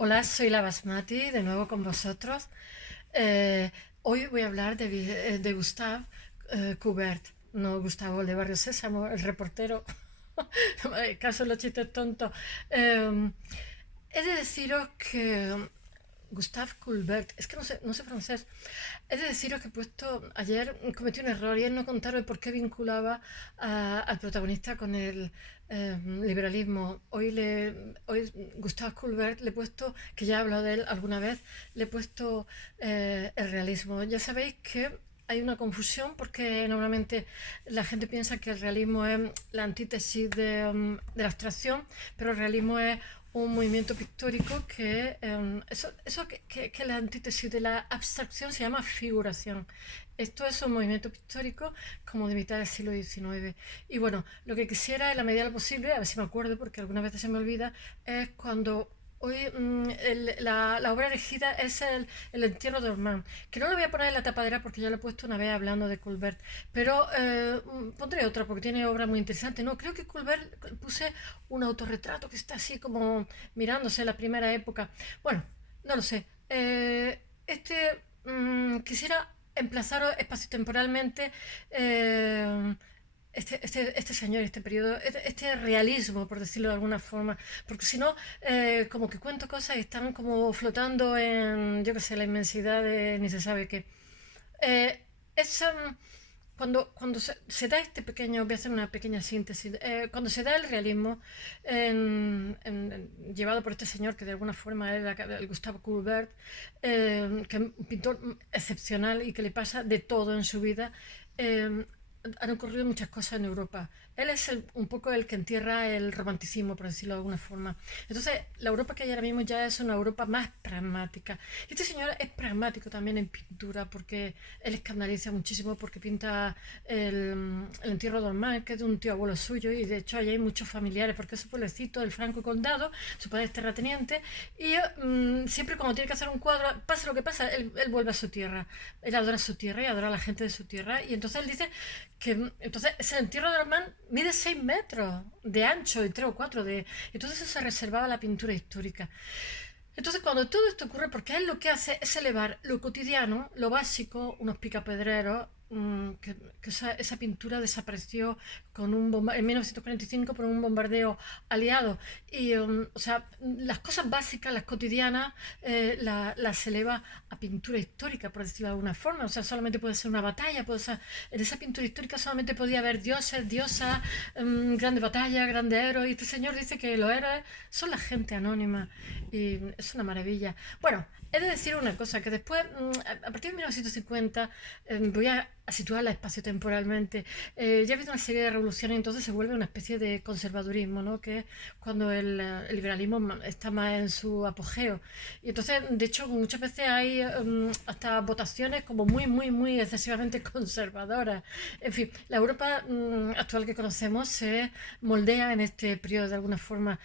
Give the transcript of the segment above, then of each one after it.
Hola, soy la Basmati, de nuevo con vosotros. Eh, Hoy voy a hablar de Gustave Courbet, no Gustavo el de Barrio Sésamo, el reportero. Caso de los chistes tontos. Eh, He de deciros que Gustave Courbet, es que no sé francés. He de deciros que he puesto, ayer cometí un error y es no contarme por qué vinculaba al protagonista con el liberalismo. Hoy Gustave Courbet le he puesto, que ya he hablado de él alguna vez, le he puesto el realismo. Ya sabéis que hay una confusión porque normalmente la gente piensa que el realismo es la antítesis de la abstracción, pero el realismo es un movimiento pictórico que la antítesis de la abstracción se llama figuración. Esto es un movimiento pictórico como de mitad del siglo XIX. Y bueno, lo que quisiera en la medida de lo posible, a ver si me acuerdo porque algunas veces se me olvida, es cuando hoy la obra elegida es el entierro de Ormán, que no lo voy a poner en la tapadera porque ya lo he puesto una vez hablando de Colbert, pero pondré otra porque tiene obra muy interesante. No, creo que Colbert puse un autorretrato que está así como mirándose en la primera época. Bueno, no lo sé. Quisiera emplazaros espaciotemporalmente este señor, este periodo, este realismo, por decirlo de alguna forma, porque si no, como que cuento cosas y están como flotando en, yo qué sé, la inmensidad de ni se sabe qué. Eh, es, cuando se da este pequeño, voy a hacer una pequeña síntesis, cuando se da el realismo llevado por este señor que de alguna forma era el Gustave Courbet, que es un pintor excepcional y que le pasa de todo en su vida, eh, han ocurrido muchas cosas en Europa. Él es un poco el que entierra el romanticismo, por decirlo de alguna forma. Entonces, la Europa que hay ahora mismo ya es una Europa más pragmática. Y este señor es pragmático también en pintura, porque él escandaliza muchísimo, porque pinta el entierro normal, que es de un tío abuelo suyo, y de hecho allí hay muchos familiares, porque es su pueblecito del Franco Condado, su padre es terrateniente, y siempre cuando tiene que hacer un cuadro, pasa lo que pasa, él vuelve a su tierra. Él adora su tierra y adora a la gente de su tierra, y entonces él dice que entonces ese entierro de Ormán mide 6 metros de ancho y 3 o 4 de... Entonces eso se reservaba a la pintura histórica. Entonces, cuando todo esto ocurre, porque él lo que hace es elevar lo cotidiano, lo básico, unos picapedreros, que esa pintura desapareció en 1945 por un bombardeo aliado. Y, o sea, las cosas básicas, las cotidianas, las eleva a pintura histórica, por decirlo de alguna forma. O sea, solamente puede ser una batalla, puede ser, en esa pintura histórica solamente podía haber dioses, diosas, grandes batallas, grandes héroes. Y este señor dice que los héroes son la gente anónima y es una maravilla. Bueno, he de decir una cosa, que después, a partir de 1950, voy a situarla espaciotemporalmente. Ya ha habido una serie de revoluciones, entonces se vuelve una especie de conservadurismo, ¿no? Que es cuando el liberalismo está más en su apogeo. Y entonces, de hecho, muchas veces hay hasta votaciones como muy excesivamente conservadoras. En fin, la Europa actual que conocemos se moldea en este periodo de alguna forma.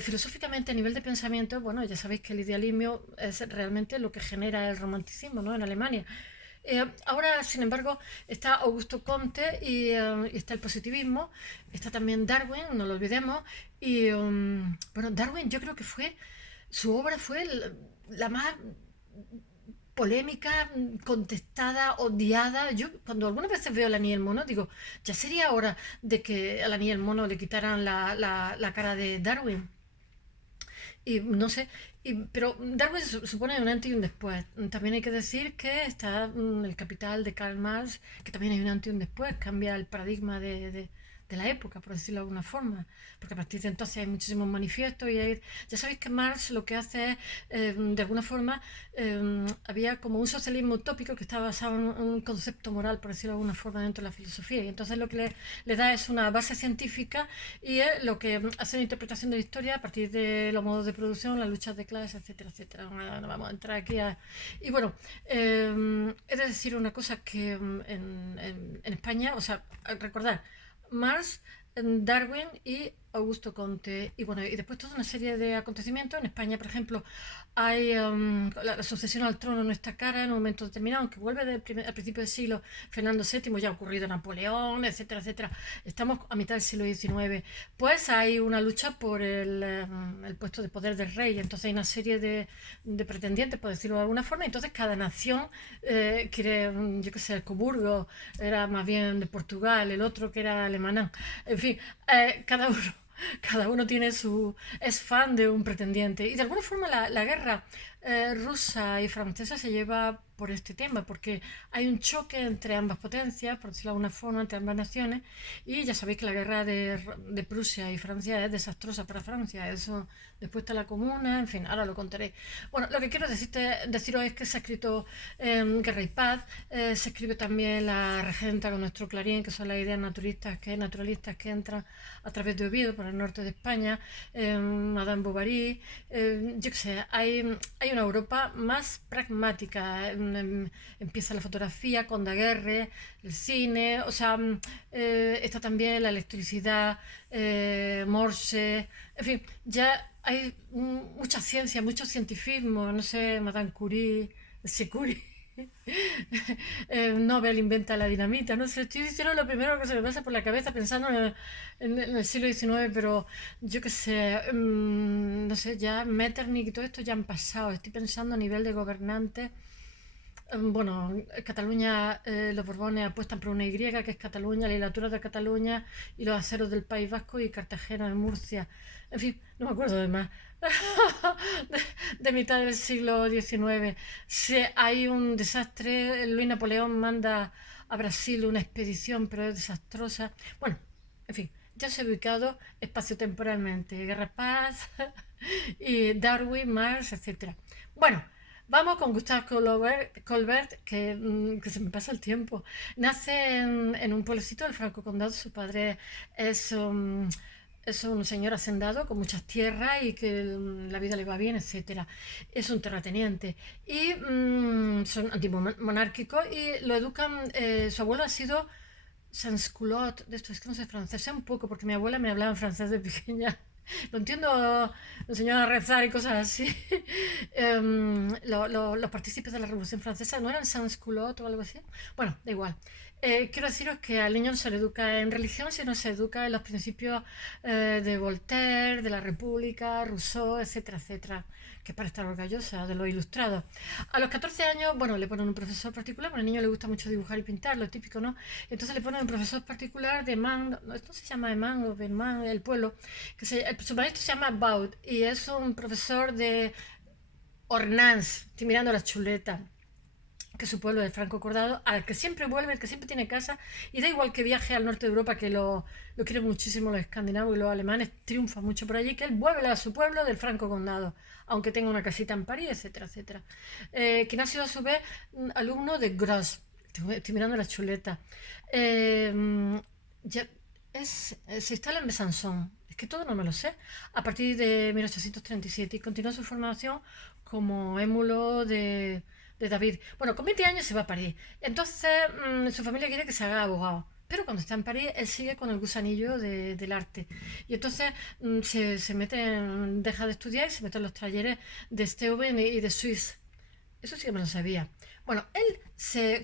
Filosóficamente, a nivel de pensamiento, bueno, ya sabéis que el idealismo es realmente lo que genera el romanticismo, ¿no? En Alemania. Ahora, sin embargo, está Augusto Comte y está el positivismo, está también Darwin, no lo olvidemos, y bueno, Darwin yo creo que su obra fue la más polémica, contestada, odiada. Yo cuando algunas veces veo a la niña el mono, digo, ya sería hora de que a la niña el mono le quitaran la cara de Darwin. Y no sé, pero Darwin supone un antes y un después. También hay que decir que está el Capital de Karl Marx, que también hay un antes y un después, cambia el paradigma de la época, por decirlo de alguna forma, porque a partir de entonces hay muchísimos manifiestos ya sabéis que Marx lo que hace es, de alguna forma, había como un socialismo utópico que estaba basado en un concepto moral, por decirlo de alguna forma, dentro de la filosofía, y entonces lo que le da es una base científica y es lo que hace una interpretación de la historia a partir de los modos de producción, las luchas de clases, etcétera, etcétera. No vamos a entrar aquí a... Y bueno, he de decir una cosa que en España, o sea, recordar, Marx, Darwin y Augusto Conte, y bueno, y después toda una serie de acontecimientos. En España, por ejemplo, hay la sucesión al trono no está cara en un momento determinado, aunque vuelve al principio del siglo Fernando VII, ya ha ocurrido Napoleón, etcétera, etcétera. Estamos a mitad del siglo XIX. Pues hay una lucha por el puesto de poder del rey, entonces hay una serie de pretendientes, por decirlo de alguna forma, entonces cada nación quiere, yo qué sé, el Coburgo era más bien de Portugal, el otro que era alemán, en fin, cada uno cada uno tiene su es fan de un pretendiente y de alguna forma la guerra rusa y francesa se lleva por este tema porque hay un choque entre ambas potencias, por decirlo de alguna forma, entre ambas naciones, y ya sabéis que la guerra de Prusia y Francia es desastrosa para Francia. Eso después está la comuna, en fin, ahora lo contaré. Bueno, lo que quiero deciros es que se ha escrito Guerra y Paz, se escribe también La Regenta con nuestro Clarín, que son las ideas naturalistas que entran a través de Oviedo por el norte de España, Madame Bovary, yo qué sé, hay una Europa más pragmática. Empieza la fotografía con Daguerre, el cine, o sea, está también la electricidad, Morse, en fin, ya hay mucha ciencia, mucho cientifismo, no sé, Madame Curie, Curie. Nobel inventa la dinamita, no sé, estoy diciendo lo primero que se me pasa por la cabeza pensando en el siglo XIX, pero yo qué sé, no sé, ya Metternich y todo esto ya han pasado, estoy pensando a nivel de gobernantes. Bueno, Cataluña, los Borbones apuestan por una Y, que es Cataluña, la legislatura de Cataluña y los aceros del País Vasco y Cartagena de Murcia. En fin, no me acuerdo de más. de mitad del siglo XIX. Si hay un desastre, Luis Napoleón manda a Brasil una expedición, pero es desastrosa. Bueno, en fin, ya se ha ubicado espacio-temporalmente. Guerra Paz y Darwin, Mars, etcétera. Bueno, vamos con Gustave Colbert, que se me pasa el tiempo. Nace en un pueblecito del Franco Condado. Su padre es, es un señor hacendado con muchas tierras y que la vida le va bien, etcétera. Es un terrateniente y son antimonárquicos y lo educan. Su abuelo ha sido sans-culotte, de esto es que no sé francés, sé un poco porque mi abuela me hablaba en francés de pequeña. Lo entiendo, me enseñó a rezar y cosas así. Los partícipes de la Revolución Francesa no eran sans-culottes o algo así. Bueno, da igual. Quiero deciros que al niño no se le educa en religión, sino se educa en los principios de Voltaire, de la República, Rousseau, etcétera, etcétera, que es para estar orgullosa de los ilustrados. A los 14 años, bueno, le ponen un profesor particular, porque al niño le gusta mucho dibujar y pintar, lo típico, ¿no? Entonces le ponen un profesor particular de Man, no, esto se llama Eman o Berman, el pueblo, su maestro se llama Baud y es un profesor de Ornans, estoy mirando la chuleta, que es su pueblo de Franco Cordado, al que siempre vuelve, el que siempre tiene casa, y da igual que viaje al norte de Europa, que lo quieren muchísimo los escandinavos y los alemanes, triunfa mucho por allí, que él vuelve a su pueblo del Franco Condado, aunque tenga una casita en París, etcétera, etcétera. Quien ha sido a su vez alumno de Gros, estoy mirando la chuleta. Ya, se instala en Besançon, es que todo no me lo sé, a partir de 1837 y continúa su formación como émulo de David. Bueno, con 20 años se va a París. Entonces, su familia quiere que se haga abogado. Pero cuando está en París, él sigue con el gusanillo del arte. Y entonces se mete deja de estudiar y se mete en los talleres de Steuben y de Suisse. Eso sí que me lo sabía. Bueno,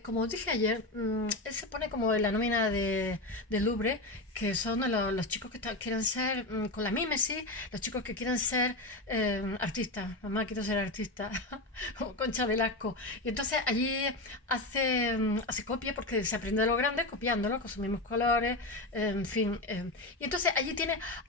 como os dije ayer, él se pone como en la nómina de Louvre, que son los chicos que quieren ser, con la mímesis, los chicos que quieren ser artistas. Mamá, quiero ser artista, como Concha Velasco. Y entonces allí hace copia porque se aprende de lo grande copiándolo con sus mismos colores, en fin. Y entonces allí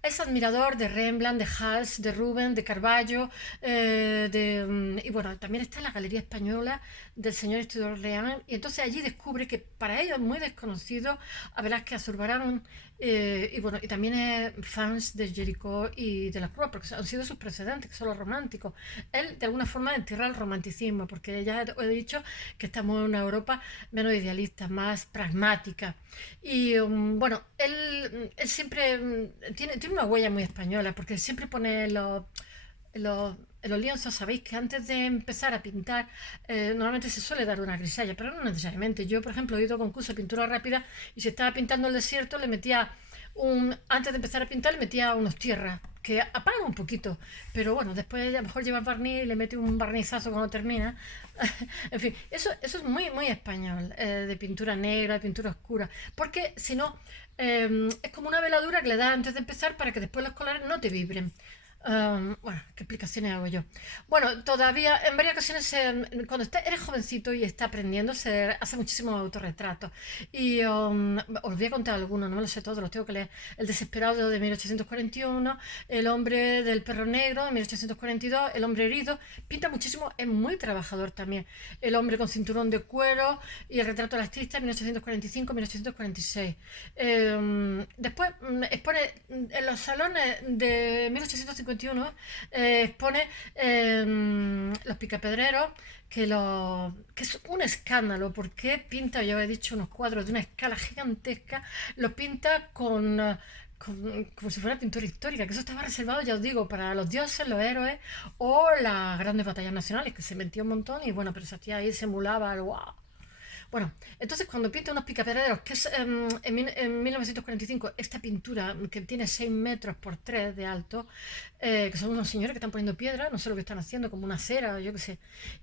es admirador de Rembrandt, de Hals, de Rubens, de Carballo, y bueno, también está en la Galería Española del señor Este de Orleans, y entonces allí descubre que para ellos es muy desconocido a Velázquez, a Zurbarán, y bueno, y también es fans de Jericó y de la Cruz, porque han sido sus precedentes, que son los románticos. Él de alguna forma entierra el romanticismo, porque ya he dicho que estamos en una Europa menos idealista, más pragmática. Y bueno, él siempre tiene una huella muy española, porque siempre pone en los lienzos, sabéis que antes de empezar a pintar, normalmente se suele dar una grisalla, pero no necesariamente. Yo, por ejemplo, he ido a concurso de pintura rápida y si estaba pintando el desierto le metía antes de empezar a pintar le metía unos tierras que apaga un poquito, pero bueno, después a lo mejor lleva barniz y le mete un barnizazo cuando termina. En fin, eso es muy, muy español, de pintura negra, de pintura oscura, porque si no, es como una veladura que le das antes de empezar para que después los colores no te vibren. Bueno, ¿qué explicaciones hago yo? Bueno, todavía en varias ocasiones, cuando eres jovencito y está aprendiendo, se hace muchísimos autorretratos. Y os voy a contar algunos, no me los sé todos, los tengo que leer. El desesperado de 1841, El hombre del perro negro de 1842, El hombre herido. Pinta muchísimo, es muy trabajador también. El hombre con cinturón de cuero y El retrato del artista, 1845-1846. Después expone en los salones de 1851, expone Los Picapedreros, que es un escándalo, porque pinta, ya he dicho, unos cuadros de una escala gigantesca, los pinta como si fuera pintura histórica, que eso estaba reservado, ya os digo, para los dioses, los héroes o las grandes batallas nacionales, que se mentía un montón y bueno, pero se hacía ahí, se emulaba el wow. Bueno, entonces cuando pinta unos picapedreros, que es en 1945, esta pintura que tiene 6 metros por 3 de alto, que son unos señores que están poniendo piedra, no sé lo que están haciendo, como una cera, yo qué sé,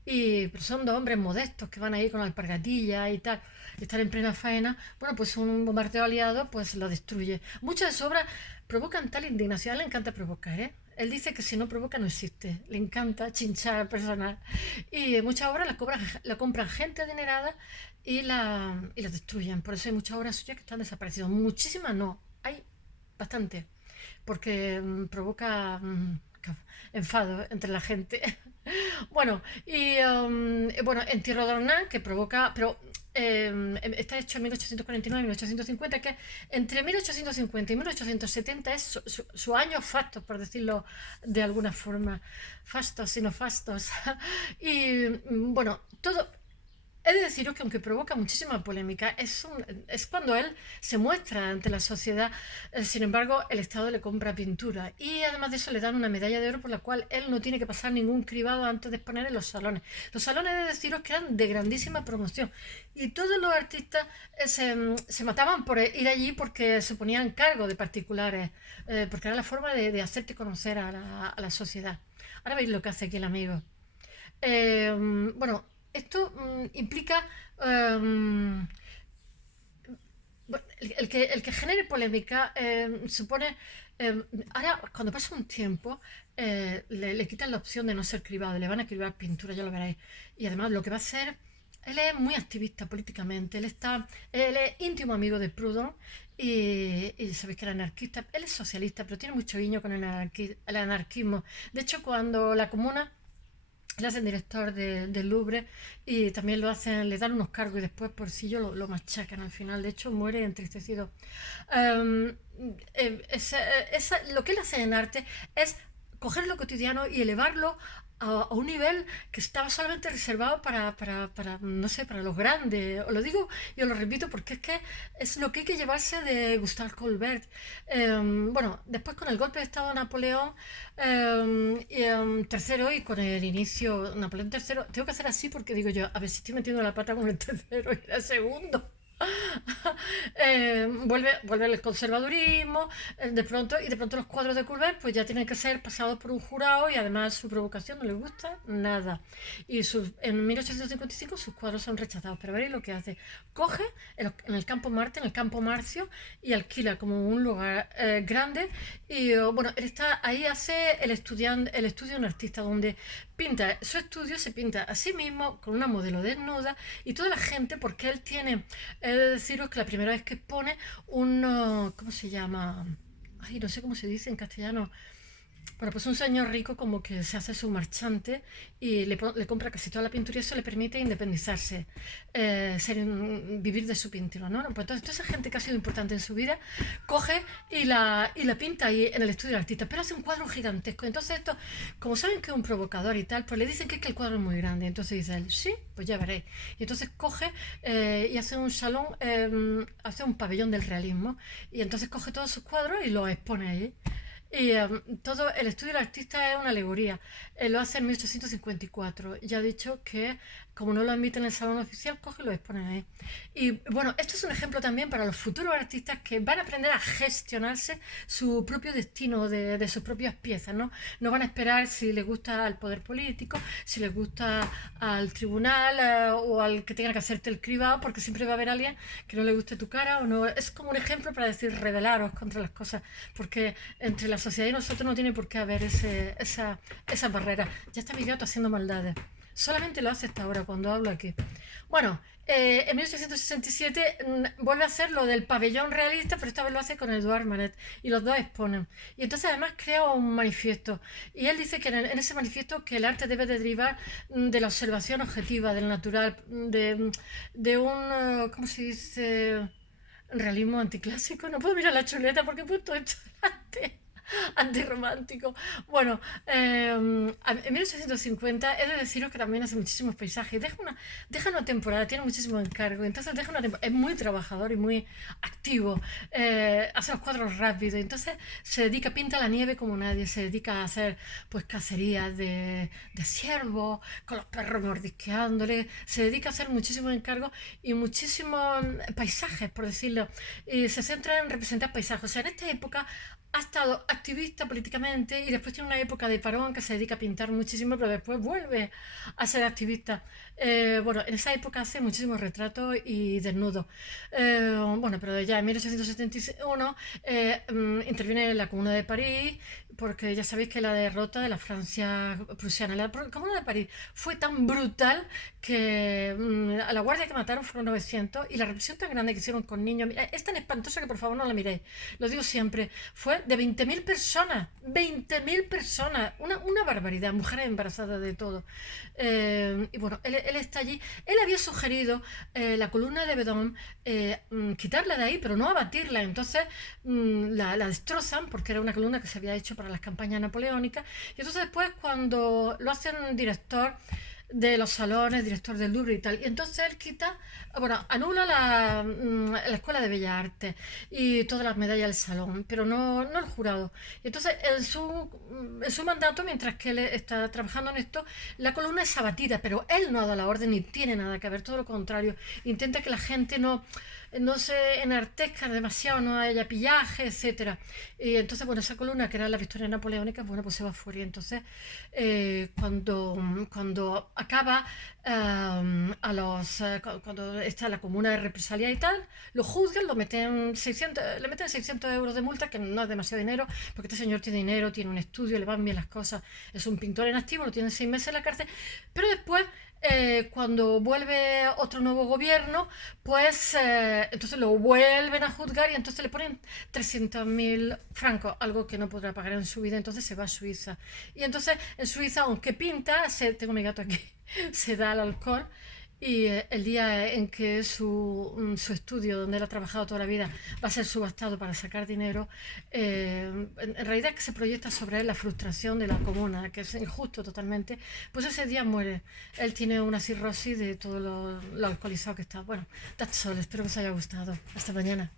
pero son dos hombres modestos que van ahí con alpargatillas y tal, y están en plena faena. Bueno, pues un bombardeo aliado pues lo destruye. Muchas de sus obras provocan tal indignación, a él le encanta provocar, ¿eh? Él dice que si no provoca no existe, le encanta chinchar al personal. Y muchas obras la compran gente adinerada y las destruyen. Por eso hay muchas obras suyas que están desaparecidas. Muchísimas no, hay bastante, porque provoca enfado entre la gente. Bueno, bueno, en Tierra de Ornán, que provoca, pero está hecho en 1849 y 1850, que entre 1850 y 1870 es su año fastos, por decirlo de alguna forma, fastos y no fastos. Y bueno, todo. He de deciros que aunque provoca muchísima polémica, es cuando él se muestra ante la sociedad. Sin embargo, el Estado le compra pintura y además de eso le dan una medalla de oro por la cual él no tiene que pasar ningún cribado antes de exponer en los salones. Los salones, he de deciros, que eran de grandísima promoción y todos los artistas se mataban por ir allí porque se ponían cargo de particulares, porque era la forma de hacerte conocer a la sociedad. Ahora veis lo que hace aquí el amigo. Bueno, esto implica el que genere polémica, supone. Ahora, cuando pasa un tiempo, le quitan la opción de no ser cribado, le van a cribar pintura, ya lo veréis. Y además, lo que va a hacer. Él es muy activista políticamente, él es íntimo amigo de Proudhon y sabéis que era anarquista, él es socialista, pero tiene mucho guiño con el anarquismo. De hecho, cuando la Comuna le hacen director del Louvre y también le dan unos cargos y después por sí lo machacan al final. De hecho, muere entristecido. Um, lo que él hace en arte es coger lo cotidiano y elevarlo a un nivel que estaba solamente reservado para, no sé, para los grandes. Os lo digo y os lo repito porque es que es lo que hay que llevarse de Gustave Colbert. Bueno, después con el golpe de Estado de Napoleón tercero y con el inicio Napoleón tercero, tengo que hacer así porque digo yo, a ver si estoy metiendo la pata con el tercero y el segundo. Vuelve el conservadurismo, y de pronto los cuadros de Courbet pues ya tienen que ser pasados por un jurado y además su provocación no les gusta nada. En 1855 sus cuadros son rechazados, pero veréis lo que hace. Coge en el campo Marte, en el campo Marcio, y alquila como un lugar grande y bueno, él está ahí, hace el estudio de un artista donde pinta, su estudio se pinta a sí mismo con una modelo desnuda y toda la gente, porque él tiene, he de deciros que la primera vez que expone ¿cómo se llama? Ay, no sé cómo se dice en castellano. Bueno, pues un señor rico como que se hace su marchante y le compra casi toda la pintura y eso le permite independizarse, vivir de su pintura, ¿no? Pues entonces toda esa gente que ha sido importante en su vida coge y la pinta ahí en el estudio del artista, pero hace un cuadro gigantesco. Entonces esto, como saben que es un provocador y tal, pues le dicen que es que el cuadro es muy grande. Entonces dice él, sí, pues ya veréis. Y entonces coge y hace un salón, hace un pabellón del realismo y entonces coge todos sus cuadros y los expone ahí. Y todo el estudio del artista es una alegoría. Lo hace en 1854. Ya ha dicho que, como no lo admiten en el salón oficial, coge y lo exponen ahí. Y bueno, esto es un ejemplo también para los futuros artistas que van a aprender a gestionarse su propio destino de sus propias piezas, ¿no? No van a esperar si les gusta al poder político, si les gusta al tribunal o al que tenga que hacerte el cribado, porque siempre va a haber alguien que no le guste tu cara o no. Es como un ejemplo para decir rebelaros contra las cosas, porque entre la sociedad y nosotros no tiene por qué haber esa barrera. Ya está mi gato haciendo maldades. Solamente lo hace hasta ahora cuando hablo aquí. Bueno, en 1867 vuelve a hacer lo del pabellón realista, pero esta vez lo hace con Edouard Manet y los dos exponen. Y entonces además crea un manifiesto. Y él dice que en ese manifiesto que el arte debe de derivar de la observación objetiva, del natural, de un, ¿cómo se dice? Realismo anticlásico. No puedo mirar la chuleta porque he puesto esto delante. Antirromántico. Bueno, en 1850 he de deciros que también hace muchísimos paisajes. Deja una temporada, tiene muchísimo encargo. Entonces deja una temporada, es muy trabajador y muy activo. Hace los cuadros rápido. Entonces se dedica, pinta la nieve como nadie. Se dedica a hacer pues cacerías de ciervos, con los perros mordisqueándole. Se dedica a hacer muchísimos encargos y muchísimos paisajes, por decirlo. Y se centra en representar paisajes. O sea, en esta época ha estado activista políticamente y después tiene una época de parón que se dedica a pintar muchísimo, pero después vuelve a ser activista. Bueno, en esa época hace muchísimos retratos y desnudos. Bueno, pero ya en 1871 interviene en la Comuna de París, porque ya sabéis que la derrota de la Francia prusiana, la Comuna de París fue tan brutal que a la guardia que mataron fueron 900 y la represión tan grande que hicieron con niños, es tan espantosa que por favor no la miréis, lo digo siempre, fue de 20.000 personas, 20.000 personas, una barbaridad, mujeres embarazadas de todo. Y bueno, él está allí, él había sugerido la columna de Bedón, quitarla de ahí, pero no abatirla, entonces la destrozan porque era una columna que se había hecho para las campañas napoleónicas, y entonces después cuando lo hacen director de los salones, director del Louvre y tal. Y entonces él quita, bueno, anula la Escuela de Bellas Artes y todas las medallas del salón, pero no el jurado. Y entonces en su mandato, mientras que él está trabajando en esto, la columna es abatida, pero él no ha dado la orden ni tiene nada que ver, todo lo contrario. Intenta que la gente no se enartezca demasiado, no haya pillaje, etcétera. Y entonces, bueno, esa columna que era la Victoria Napoleónica, bueno, pues se va fuera. Y entonces, cuando acaba cuando está la comuna de represalia y tal, lo juzgan, le meten 600 euros de multa, que no es demasiado dinero, porque este señor tiene dinero, tiene un estudio, le van bien las cosas, es un pintor en activo, lo tiene 6 meses en la cárcel, pero después cuando vuelve otro nuevo gobierno, pues entonces lo vuelven a juzgar y entonces le ponen 300.000 francos, algo que no podrá pagar en su vida, entonces se va a Suiza. Y entonces en Suiza, aunque pinta, tengo mi gato aquí, se da al alcohol y el día en que su estudio, donde él ha trabajado toda la vida, va a ser subastado para sacar dinero, en realidad es que se proyecta sobre él la frustración de la comuna, que es injusto totalmente, pues ese día muere. Él tiene una cirrosis de todo lo alcoholizado que está. Bueno, that's all, espero que os haya gustado. Hasta mañana.